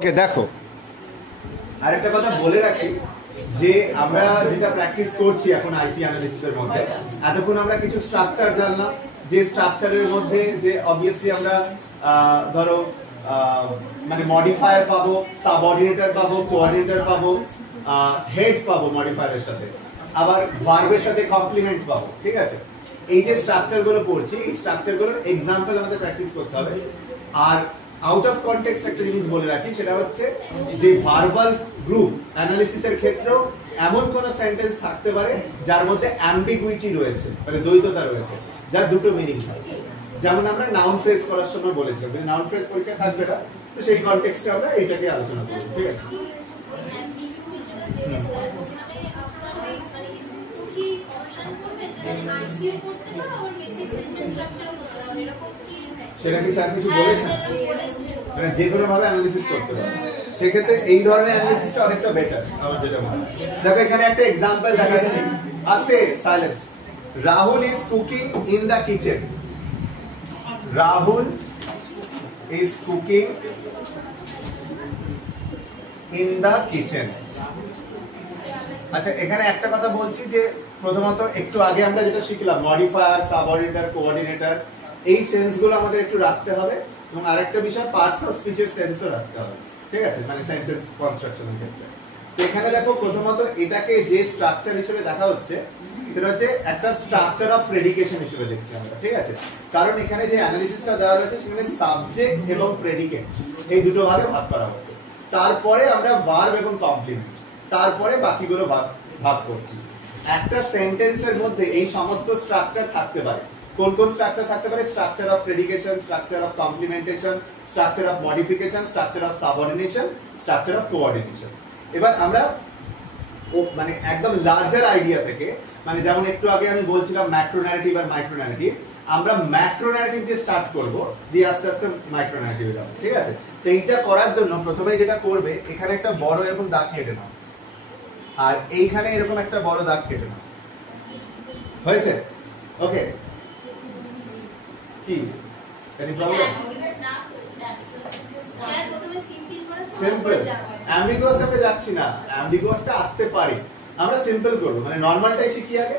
ওকে দেখো আরেকটা কথা বলে রাখি যে আমরা যেটা প্র্যাকটিস করছি এখন আইসি অ্যানালিসিসের মধ্যে এতক্ষণ আমরা কিছু স্ট্রাকচার জানলাম যে স্ট্রাকচারের মধ্যে যে অবভিয়াসলি আমরা ধরো মানে মডিফায়ার পাবো, সাবঅর্ডিনেটর পাবো, কোঅর্ডিনেটর পাবো, হেড পাবো মডিফায়ারের সাথে, আবার ভার্বের সাথে কমপ্লিমেন্ট পাবো। ঠিক আছে, এই যে স্ট্রাকচার গুলো পড়ছি এই স্ট্রাকচার গুলোর এক্সাম্পল আমাদের প্র্যাকটিস করতে হবে। আর আউট অফ কনটেক্সট একটা জিনিস বলে রাখি, সেটা হচ্ছে যে ভার্বাল গ্রুপ অ্যানালিসিসের ক্ষেত্রেও এমন কোন সেন্টেন্স থাকতে পারে যার মধ্যে অ্যাম্বিগুইটি রয়েছে, মানে দ্বৈততা রয়েছে, যার দুটো মিনিং থাকে। যেমন আমরা নাউন ফ্রেজ করার সময় বলেছিলাম যে নাউন ফ্রেজ পরীক্ষা থাকবে না, তো সেই কনটেক্সটে আমরা এটাকে আলোচনা করব। ঠিক আছে, সেটা কি স্যার কিছু বলেছেন? মানে যে কোনো ভাবে অ্যানালিসিস করতে পারবে, সেক্ষেত্রে এই ধরনের অ্যানালিসিসটা অনেকটা বেটার আমার যেটা মনে হয়। দেখো এখানে একটা এক্সাম্পল দেখাচ্ছি, আস্তে silence. Rahul is cooking in the kitchen. Rahul is cooking in the kitchen. আচ্ছা এখানে একটা কথা বলছি যে প্রথমত একটু আগে আমরা যেটা শিখলাম মডিফায়ার, সাবঅর্ডিনেটর, কোঅর্ডিনেটর, এই সেন্স গুলো আমাদের একটু রাখতে হবে, এবং আরেকটা বিষয় পার্টস অফ স্পিচের সেন্সও রাখতে হবে। ঠিক আছে, মানে সেন্টেন্স কনস্ট্রাকশনের ক্ষেত্রে। তো এখানে দেখো প্রথমত এটাকে যে স্ট্রাকচার হিসেবে দেখা হচ্ছে সেটা হচ্ছে একটা স্ট্রাকচার অফ প্রেডিকেশন হিসেবে দেখছি আমরা। ঠিক আছে, কারণ এখানে যে অ্যানালিসিসটা দেওয়া রয়েছে সেখানে সাবজেক্ট এবং প্রেডিকেট এই দুটো ভাগে ভাগ করা হচ্ছে। তারপরে আমরা ভার্ব এবং কমপ্লিমেন্ট, তারপরে বাকিগুলো ভাগ করছি। একটা সেন্টেন্সের মধ্যে এই সমস্ত স্ট্রাকচার থাকতে পারে। কোন কোন স্ট্রাকচার থাকতে পারে? Structure of predication, structure of complementation, structure of modification, structure of subordination, structure of coordination. এবার আমরা মানে একদম লার্জার আইডিয়া থেকে, মানে যেমন একটু আগে আমি বলছিলাম ম্যাক্রো ন্যারেটিভ আর মাইক্রো ন্যারেটিভ, আমরা ম্যাক্রো ন্যারেটিভ দিয়ে স্টার্ট করব, দিয়ে আস্তে আস্তে মাইক্রো ন্যারেটিভে যাব। ঠিক আছে, তো এইটা করার জন্য প্রথমে যেটা করবে, এখানে একটা বড় এরকম দাগ কেটে নাও, আর এইখানে এরকম একটা বড় দাগ কেটে নাও। হয়েছে? ওকে, কি এনি প্রবলেম? সিম্পল। অ্যাম্বিগুয়াস এ যাচ্ছি না, অ্যাম্বিগুয়াসটা আসতে পারে, আমরা সিম্পল করব, মানে নরমালটাই শিখি আগে।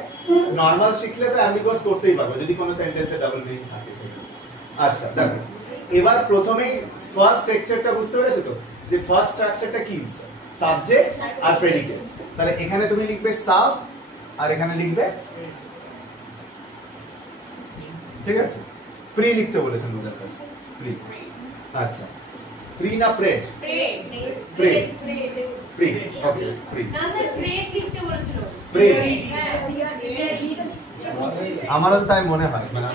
নরমাল শিখলে তো অ্যাম্বিগুয়াস করতেই পারবো যদি কোনো সেন্টেন্সে ডাবল মিনিং থাকে। আচ্ছা দেখো, এবার প্রথমেই ফার্স্ট স্ট্রাকচারটা বুঝতে পেরেছো তো, যে ফার্স্ট স্ট্রাকচারটা কি? সাবজেক্ট আর প্রেডিকেট। তাহলে এখানে তুমি লিখবে সাব, আর এখানে লিখবে, ঠিক আছে, প্রি লিখতে বলেছেন বোধহয় স্যার, প্রি। আচ্ছা, প্রি না প্রেড? প্রে, প্রি, ওকে, প্রি না স্যার, প্রেড লিখতে বলেছিল। প্রেড, আমারও তাই মনে হয়, মানে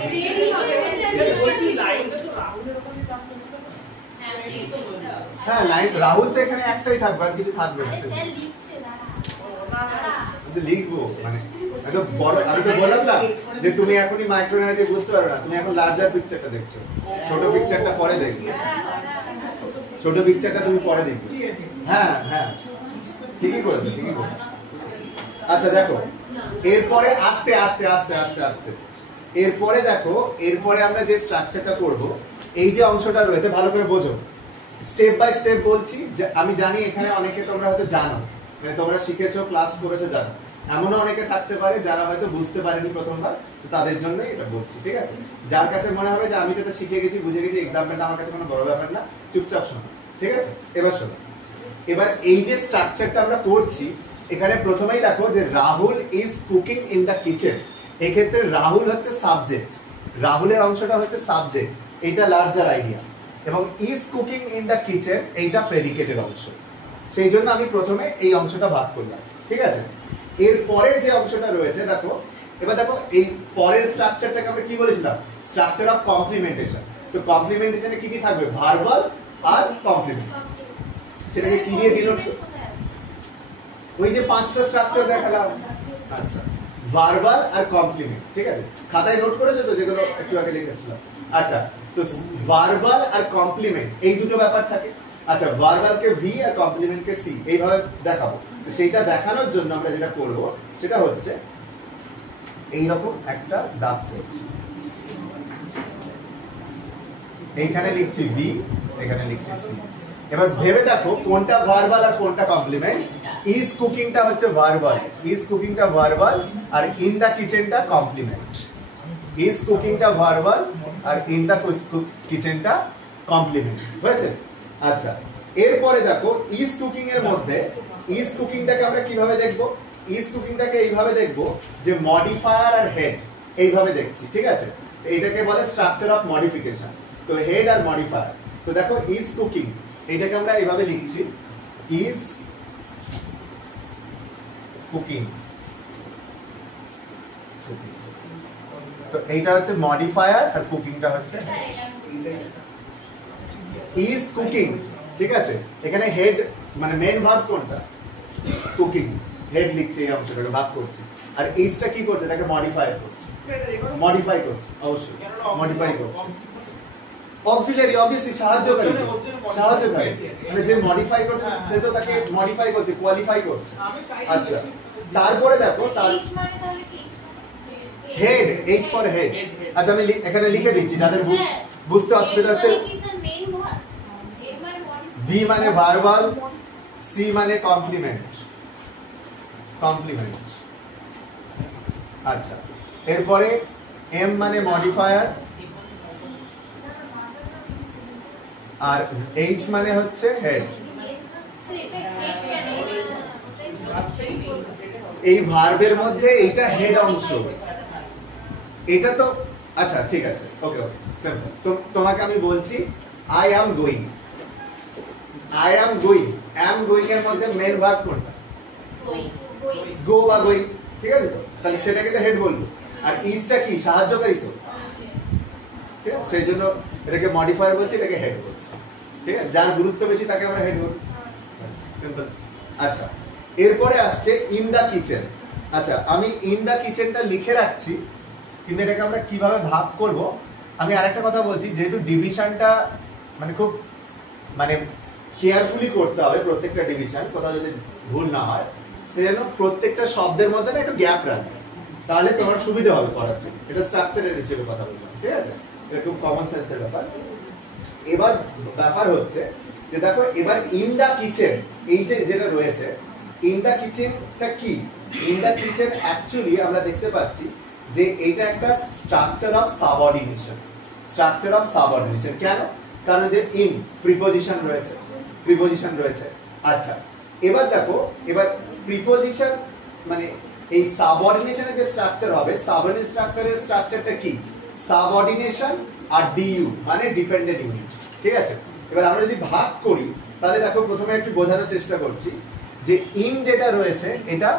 বলছি লাইনটা তো রাহুলের ওখানে থাকবে। হ্যাঁ, লাইন রাহুল তো এখানে একটাই থাকবে, আর কিছু থাকবে না। স্যার লিখছে দাঁড়া, লিখবো মানে একদম বড়। আমি তো বললাম না যে তুমি এখনই মাইক্রো ন্যারেটিভ বুঝতে পারো না, তুমি এখন লার্জার পিকচারটা দেখছো, ছোট পিকচারটা পরে দেখবে, ছোট পিকচারটা তুমি পরে দেখবে। হ্যাঁ হ্যাঁ, ঠিকই করেছো, ঠিকই করেছো। আচ্ছা দেখো, এরপরে আস্তে আস্তে আস্তে আস্তে আস্তে এরপরে দেখো, এরপরে আমরা যে স্ট্রাকচারটা করব, এই যে অংশটা রয়েছে ভালো করে বোঝো, স্টেপ বাই স্টেপ বলছি। আমি জানি এখানে অনেকে তোমরা হয়তো জানো, মানে তোমরা শিখেছো, ক্লাস করেছো, জানো। এমনও অনেকে থাকতে পারে যারা হয়তো বুঝতে পারেনি প্রথমবার, তাদের জন্য এটা বলছি। ঠিক আছে, যার কাছে মনে হবে যে আমি যেটা শিখে গেছি, বুঝে গেছি, এক্সাম্পলটা আমার কাছে কোনো বড় ব্যাপার না, চুপচাপ শোনো। ঠিক আছে, এবার শোনো। এবার এই যে স্ট্রাকচারটা আমরা করছি, এখানে প্রথমেই দেখো যে Rahul is cooking in the kitchen. এক্ষেত্রে রাহুল হচ্ছে সাবজেক্ট, রাহুলের অংশটা হচ্ছে সাবজেক্ট, এটা লার্জার আইডিয়া, এবং is cooking in the kitchen এইটা প্রেডিকেটের অংশ। সেই জন্য আমি প্রথমে এই অংশটা ভাগ করলাম। ঠিক আছে, এর পরের যে অংশটা রয়েছে দেখো, এবার দেখো এই পরের স্ট্রাকচারটাকে আমরা কি বলেছিলাম? Structure of complementation. তো কমপ্লিমেন্টেশনে কি কি থাকবে? ভার্বাল আর কমপ্লিমেন্ট। সেটাকে কি দিয়ে ডিনোট? ওই যে পাঁচটা স্ট্রাকচার দেখালাম। আচ্ছা, ভার্বাল আর কমপ্লিমেন্ট। ঠিক আছে, খাতায় নোট করেছো তো, যেগুলো একটু আগে লিখেছিলাম? আচ্ছা, তো ভার্বাল আর কমপ্লিমেন্ট এই দুটো ব্যাপার থাকে। আচ্ছা, ভার্বালকে ভি আর কমপ্লিমেন্টকে সি, এইভাবে দেখাবো। সেইটা দেখানোর জন্য আমরা যেটা করব সেটা হচ্ছে এইরকম একটা দাগ করছি, এইখানে লিখছি ভি, এখানে লিখছি সি। এবার ভেবে দেখো কোনটা ভার্বাল আর কোনটা কমপ্লিমেন্ট। ইজ কুকিংটা হচ্ছে ভার্বাল, ইজ কুকিংটা ভার্বাল আর ইন দা কিচেনটা কমপ্লিমেন্ট। ইজ কুকিংটা ভার্বাল আর ইন দা কিচেনটা কমপ্লিমেন্ট হয়েছে। আচ্ছা এরপরে দেখো ইজ কুকিং এর মধ্যে ইজ কুকিংটাকে আমরা কিভাবে দেখব? ইজ কুকিংটাকে এইভাবে দেখব যে মডিফায়ার আর হেড এইভাবে দেখছি, ঠিক আছে? এইটাকে বলে স্ট্রাকচার অফ মডিফিকেশন। তো হেড আর মডিফায়ার, তো দেখো ইজ কুকিং এইটাকে আমরা এইভাবে লিখছি ইজ কুকিং। তো এইটা হচ্ছে মডিফায়ার আর কুকিংটা হচ্ছে ইজ কুকিং, ঠিক আছে? এখানে হেড মানে মেইন ভার্ব কোনটা? কুকিং। হেড লিখছে এই অংশটাকে ভাগ করছে, আর ইজটা কি করছে? এটাকে মডিফাই করছে, মডিফাই করছে, অবশ্যই মডিফাই করছে। অক্সিলারি অবভিয়াসলি সাহায্যকারী, সাহায্যকারী মানে যে মডিফাই করছে সে তো তাকে মডিফাই করছে, কোয়ালিফাই করছে। আচ্ছা তারপরে দেখো তার হেড, এইচ ফর হেড। আচ্ছা আমি এখানে লিখে দিচ্ছি যাদের বুঝতে অসুবিধা হচ্ছে। ভি মানে ভার্বাল, সি মানে কমপ্লিমেন্ট, কমপ্লিমেন্ট। আচ্ছা এরপরে এম মানে মডিফায়ার আর এইচ মানে হচ্ছে হেড। এই ভার্বের মধ্যে এইটা হেড অংশ, এটা তো আচ্ছা ঠিক আছে, ওকে ওকে সিম্পল। তো তোমাকে আমি বলছি I am going, I am going, am going এর মধ্যে মেন ভার্ব কোনটা? গো বা গোয়িং, ঠিক আছে? তো তাহলে সেটাকে তো হেড বলবো। আর ইজটা কি? সাহায্যকারী তো, ঠিক আছে? সেই জন্য এটাকে মডিফায়ার বলছি, এটাকে হেড বলছি, ঠিক আছে? যার গুরুত্ব বেশি তাকে আমরা হেড বলি, সিম্পল। আচ্ছা এরপরে আসছে ইন দা কিচেন। আচ্ছা আমি ইন দা কিচেনটা লিখে রাখছি, কিন্তু এটাকে আমরা কিভাবে ভাগ করব আমি আরেকটা কথা বলছি, যেহেতু ডিভিশনটা মানে খুব মানে কেয়ারফুলি করতে হবে, প্রত্যেকটা ডিভিশন কোথাও যদি ভুল না হয়, সেজন্য প্রত্যেকটা শব্দের মধ্যে না একটু গ্যাপ রাখবে, তাহলে তোমার সুবিধা হবে পড়ার জন্য। এটা স্ট্রাকচারের হিসেবে কথা বললাম, ঠিক আছে? এটা খুব কমন সেন্সের ব্যাপার। এবার ব্যাপার হচ্ছে যে দেখো এবার ইন দা কিচেন এই যে যেটা রয়েছে, ইন দা কিচেনটা কি? ইন দা কিচেন অ্যাকচুয়ালি আমরা দেখতে পাচ্ছি যে এটা একটা structure of subordination, structure of সাবঅর্ডিনেশন। কেন? কারণ যে ইন প্রিপজিশন রয়েছে, প্রিপজিশন রয়েছে। আচ্ছা এবার দেখো এবার প্রিপজিশন মানে এই সাবঅর্ডিনেশনের যে স্ট্রাকচার হবে, সাবঅর্ডিনেট স্ট্রাকচারের স্ট্রাকচারটা কি? সাবঅর্ডিনেশন আর ডিইউ মানে ডিপেন্ডেন্ট ইউনিট, ঠিক আছে? এবার আমরা যদি ভাগ করি তাহলে দেখো প্রথমে একটু বোঝানোর চেষ্টা করছি যে ইন যেটা রয়েছে এটা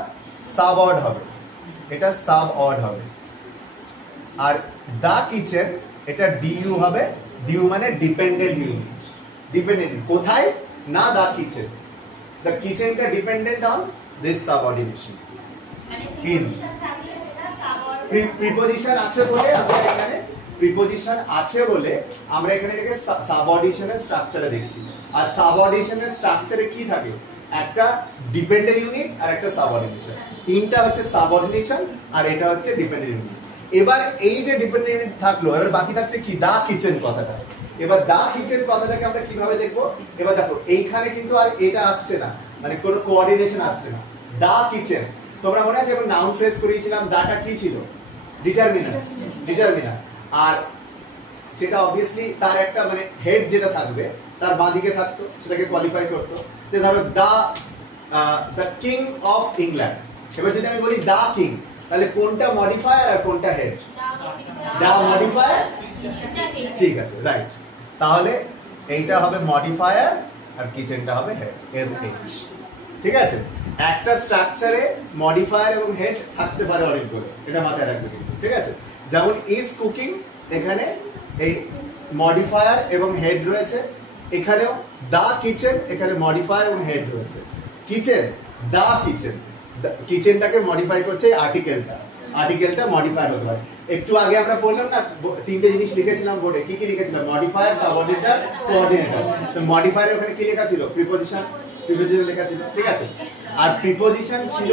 সাবঅর্ড হবে, এটা সাবঅর্ড হবে। আর দা কিচেন এটা ডিইউ হবে, ডিইউ মানে ডিপেন্ডেন্ট ইউনিট। ডিপেন্ডেন্ট কোথায়? না দা kitchen, the kitchen is dependent on this subordination. In preposition আছে বলে আমরা এখানে প্রিপজিশন আছে বলে আমরা এখানে এটাকে সাবঅর্ডিনেশনের স্ট্রাকচারে দেখছি। আর সাবঅর্ডিনেশনের স্ট্রাকচারে কি থাকে? একটা ডিপেন্ডেন্ট ইউনিট আর একটা সাবঅর্ডিনেশন। তিনটা হচ্ছে সাবঅর্ডিনেশন আর এটা হচ্ছে ডিপেন্ডেন্ট ইউনিট। এবার এই যে ডিপেন্ডেন্ট ইউনিট থাকলো, এবার বাকি থাকছে কি? দা কিচেন কথাটা। এবার দা কিচেন কথাটাকে আমরা কিভাবে দেখবো? এবার দেখো এইখানে কিন্তু আর এটা আসছে না, মানে কোনো কোঅর্ডিনেশন আসছে না। দা কিচেন তোমরা মনে আছে যখন নাউন ফ্রেজ করিয়েছিলাম, দাটা কি ছিল? Determiner, determiner. আর সেটা অবভিয়াসলি তার একটা মানে হেড যেটা থাকবে তার বাঁদিকে থাকতো, সেটাকে কোয়ালিফাই করতো। যে ধরো দা কিং অফ ইংল্যান্ড, এবার যদি আমি বলি দা কিং, তাহলে কোনটা মডিফায়ার আর কোনটা হেড? দা মডিফায়ার, ঠিক আছে, রাইট। তাহলে এইটা হবে মডিফায়ার আর কিচেনটা হবে হেড, এর এইচ, ঠিক আছে? একটা স্ট্রাকচারে মডিফায়ার এবং হেড থাকতে পারে অনেকগুলো, এটা মাথায় রাখবে কিন্তু, ঠিক আছে? যেমন ইজ কুকিং, এখানে এই মডিফায়ার এবং হেড রয়েছে। এখানেও দা কিচেন, এখানে মডিফায়ার এবং হেড রয়েছে। কিচেন, দা কিচেন, কিচেনটাকে মডিফাই করছে আর্টিকেলটা, আর্টিকেলটা মডিফায়ার হতে পারে। একটু আগে আমরা বললাম না তিনটে জিনিস লিখেছিলাম বোর্ডে, কি কি লিখেছিলাম? Modifier, subordinator, coordinator. তো মডিফায়ার ওখানে কি লেখা ছিল? প্রিপজিশন, প্রিপজিশন লেখা ছিল, ঠিক আছে? আর প্রিপজিশন ছিল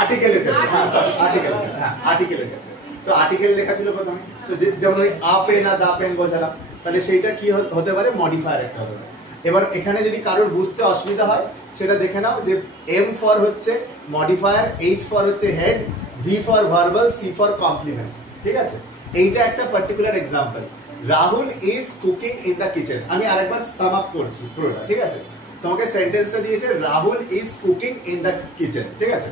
আর্টিকেলের ক্ষেত্রে, হ্যাঁ সরি আর্টিকেলের ক্ষেত্রে, হ্যাঁ আর্টিকেলের ক্ষেত্রে। তো আর্টিকেল লেখা ছিল প্রথমে, তো যেমন ওই a pen R the pen বোঝালাম, তাহলে সেইটা কি হতে পারে, মডিফায়ার একটা হতে পারে। এবার এখানে যদি কারোর বুঝতে অসুবিধা হয় সেটা দেখে নাও যে এম ফর হচ্ছে মডিফায়ার, এইচ ফর হচ্ছে head, V for verbal, C for complement. ঠিক আছে, এইটা একটা particular example. Rahul is cooking in the kitchen. আমি আরেকবার সাম আপ করছি পুরোটা। ঠিক আছে, তোমাকে সেন্টেন্সটা দিয়েছে Rahul is cooking in the kitchen. ঠিক আছে,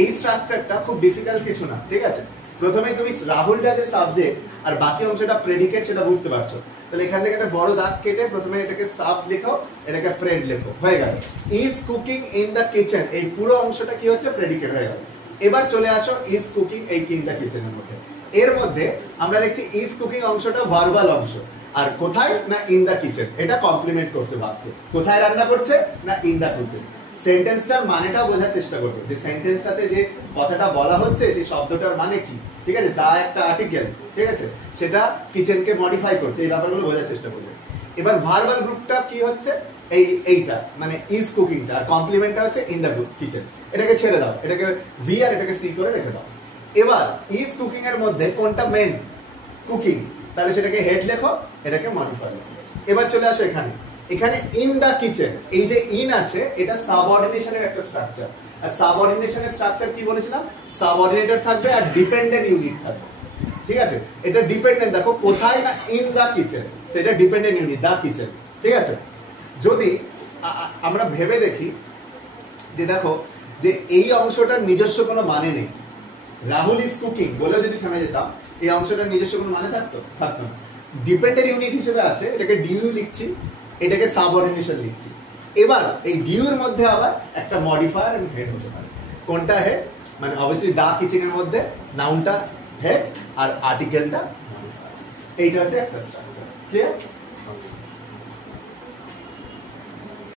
এই স্ট্রাকচারটা খুব ডিফিকাল্ট কিছু না। ঠিক আছে, প্রথমে তুমি রাহুলটা যে সাবজেক্ট আর বাকি অংশটা প্রেডিকেট সেটা বুঝতে পারছো। তাহলে এখান থেকে একটা বড় দাগ কেটে প্রথমে এটাকে সাব লেখো, এটাকে প্রেড লেখো, হয়ে গেল। Is cooking in the kitchen, এই পুরো অংশটা কি হচ্ছে, প্রেডিকেট হয়ে গেল। এবার চলে আসো ইজ কুকিং এই ইন দ্য কিচেনের মধ্যে। এর মধ্যে আমরা দেখছি ইজ কুকিং অংশটা ভার্বাল অংশ, আর কোথায় না ইন দ্য কিচেন, এটা কমপ্লিমেন্ট করছে বাক্যে। কোথায় রান্না করছে না ইন দ্য কিচেন। সেন্টেন্সটার মানেটা বোঝার চেষ্টা করবে যে সেন্টেন্সটাতে যে কথাটা বলা হচ্ছে সেই শব্দটার মানে কি। ঠিক আছে, তা একটা আর্টিকেল, ঠিক আছে, সেটা কিচেনকে মডিফাই করছে, এই ব্যাপারগুলো বোঝার চেষ্টা করবে। এবার ভার্বাল গ্রুপটা কি হচ্ছে, এইটা মানে ইজ কুকিংটা, আর কমপ্লিমেন্টটা হচ্ছে ইন দ্য কিচেন। এটাকে ছেড়ে দাও, এটাকে ভি আর এটাকে সি করে রেখে দাও। এবার ইজ কুকিং এর মধ্যে কোনটা মেন, কুকিং, তাহলে সেটাকে হেড লেখো, এটাকে মডিফাই লেখো। এবার চলে আসো এখানে, এখানে ইন দা কিচেন, এই যে ইন আছে এটা সাবঅর্ডিনেশনের একটা স্ট্রাকচার। আর সাবঅর্ডিনেশনের স্ট্রাকচার কি বলেছিলাম, সাবঅর্ডিনেটর থাকবে আর ডিপেন্ডেন্ট ইউনিট থাকবে। ঠিক আছে, এটা ডিপেন্ডেন্ট, দেখো কোথায় না ইন দা কিচেন, তো এটা ডিপেন্ডেন্ট ইউনিট দা কিচেন। ঠিক আছে, যদি আমরা ভেবে দেখি যে দেখো যে এই অংশটার নিজস্ব কোনো মানে নেই, রাহুল ইজ কুকিং বলে যদি থেমে যেতাম, এই অংশটার নিজস্ব কোনো মানে থাকতো না। ডিপেন্ডেন্ট ইউনিট হিসেবে আছে, এটাকে ডিউ লিখছি, এটাকে সাবঅর্ডিনেশন লিখছি। এবার এই ডিউ এর মধ্যে আবার একটা মডিফায়ার এবং হেড হতে পারে। কোনটা হেড, মানে অবভিয়াসলি দা কিচেনের মধ্যে নাউনটা হেড আর আর্টিকেলটা মডিফায়ার। এইটা হচ্ছে একটা স্ট্রাকচার। ক্লিয়ার?